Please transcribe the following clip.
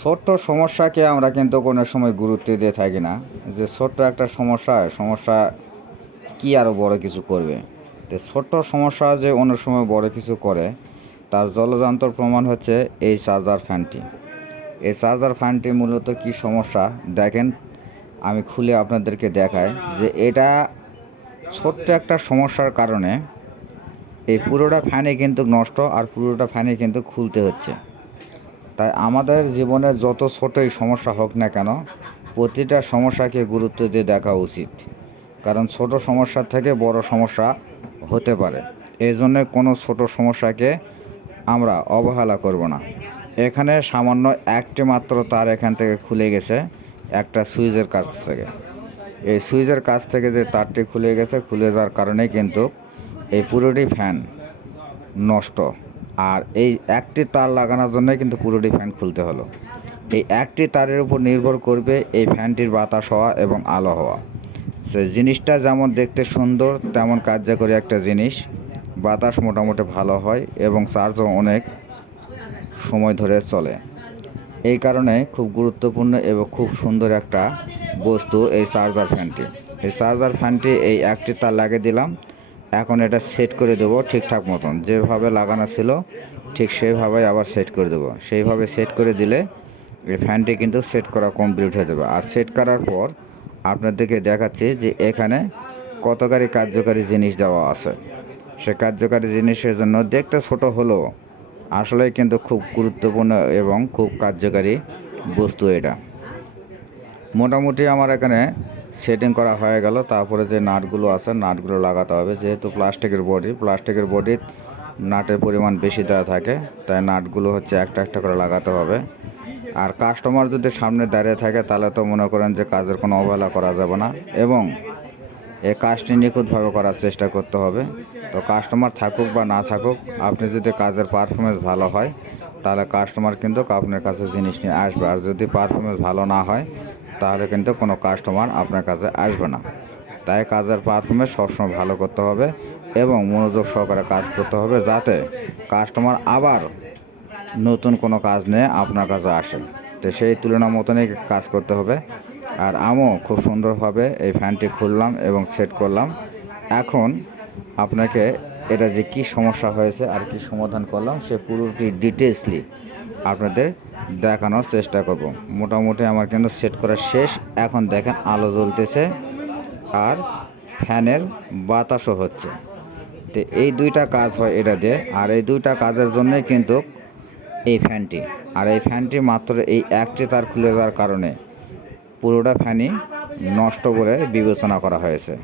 ছোট্ট সমস্যাকে আমরা কিন্তু কোনো সময় গুরুত্ব দিয়ে থাকি না, যে ছোট্ট একটা সমস্যা কি আরও বড় কিছু করবে। তো ছোট্ট সমস্যা যে অন্য সময় বড় কিছু করে, তার জলজান্ত প্রমাণ হচ্ছে এই চার্জার ফ্যানটি। এই চার্জার ফ্যানটি মূলত কি সমস্যা দেখেন, আমি খুলে আপনাদেরকে দেখাই যে এটা ছোট্ট একটা সমস্যার কারণে এই পুরোটা ফ্যানই কিন্তু নষ্ট, আর পুরোটা ফ্যানই কিন্তু খুলতে হচ্ছে। তাই আমাদের জীবনে যত ছোটোই সমস্যা হোক না কেন, প্রতিটা সমস্যাকে গুরুত্ব দিয়ে দেখা উচিত, কারণ ছোট সমস্যার থেকে বড় সমস্যা হতে পারে। এই জন্যে কোনো ছোট সমস্যাকে আমরা অবহেলা করব না। এখানে সামান্য একটি মাত্র তার এখান থেকে খুলে গেছে একটা সুইচের কাছ থেকে। এই সুইচের কাছ থেকে যে তারটি খুলে গেছে, খুলে যাওয়ার কারণে কিন্তু এই পুরোটি ফ্যান নষ্ট। আর এই একটি তার লাগানোর জন্যই কিন্তু পুরোটি ফ্যান খুলতে হলো। এই একটি তারের উপর নির্ভর করবে এই ফ্যানটির বাতাস হওয়া এবং আলো হওয়া। সে জিনিসটা যেমন দেখতে সুন্দর, তেমন কার্যকরী একটা জিনিস। বাতাস মোটামুটি ভালো হয় এবং চার্জও অনেক সময় ধরে চলে। এই কারণে খুব গুরুত্বপূর্ণ এবং খুব সুন্দর একটা বস্তু এই চার্জার ফ্যানটি। এই চার্জার ফ্যানটি এই একটি তার লাগিয়ে দিলাম। এখন এটা সেট করে দেবো ঠিকঠাক মতন, যেভাবে লাগানো ছিল ঠিক সেইভাবেই আবার সেট করে দেবো। সেইভাবে সেট করে দিলে এই ফ্যানটি কিন্তু সেট করা কমপ্লিট হয়ে যাবে। আর সেট করার পর আপনাদেরকে দেখাচ্ছি যে এখানে কতকারী কার্যকারী জিনিস দেওয়া আছে। সে কার্যকারী জিনিসের জন্য দেখতে ছোট হলেও আসলে কিন্তু খুব গুরুত্বপূর্ণ এবং খুব কার্যকারী বস্তু এটা। মোটামুটি আমার এখানে সেটিং করা হয়ে গেল। তারপরে যে নাটগুলো আছে, নাটগুলো লাগাতে হবে। যেহেতু প্লাস্টিকের বডির নাটের পরিমাণ বেশি দেওয়া থাকে, তাই নাটগুলো হচ্ছে একটা একটা করে লাগাতে হবে। আর কাস্টমার যদি সামনে দাঁড়িয়ে থাকে, তাহলে তো মনে করেন যে কাজের কোনো অবহেলা করা যাবে না এবং এই কাজটি নিখুঁতভাবে করার চেষ্টা করতে হবে। তো কাস্টমার থাকুক বা না থাকুক, আপনি যদি কাজের পারফরমেন্স ভালো হয়, তাহলে কাস্টমার কিন্তু আপনার কাছে জিনিস নিয়ে আসবে। আর যদি পারফরমেন্স ভালো না হয়, তাহলে কিন্তু কোনো কাস্টমার আপনার কাছে আসবে না। তাই কাজের পারফরমেন্স সবসময় ভালো করতে হবে এবং মনোযোগ সহকারে কাজ করতে হবে, যাতে কাস্টমার আবার নতুন কোনো কাজ নিয়ে আপনার কাছে আসে। তো সেই তুলনা মতনই কাজ করতে হবে। আর আমিও খুব সুন্দরভাবে এই ফ্যানটি খুললাম এবং সেট করলাম। এখন আপনাকে এটা যে কী সমস্যা হয়েছে আর কি সমাধান করলাম, সে পুরোটি ডিটেলসলি আপনাদের দেখানোর চেষ্টা করব। মোটামুটি আমার কিন্তু সেট করা শেষ। এখন দেখেন আলো জ্বলতেছে আর ফ্যানের বাতাসও হচ্ছে। তো এই দুইটা কাজ হয় এটা দিয়ে, আর এই দুইটা কাজের জন্যই কিন্তু এই ফ্যানটি। আর এই ফ্যানটি মাত্র এই একটি তার খুলে যাওয়ার কারণে পুরোটা ফ্যানই নষ্ট বলে বিবেচনা করা হয়েছে।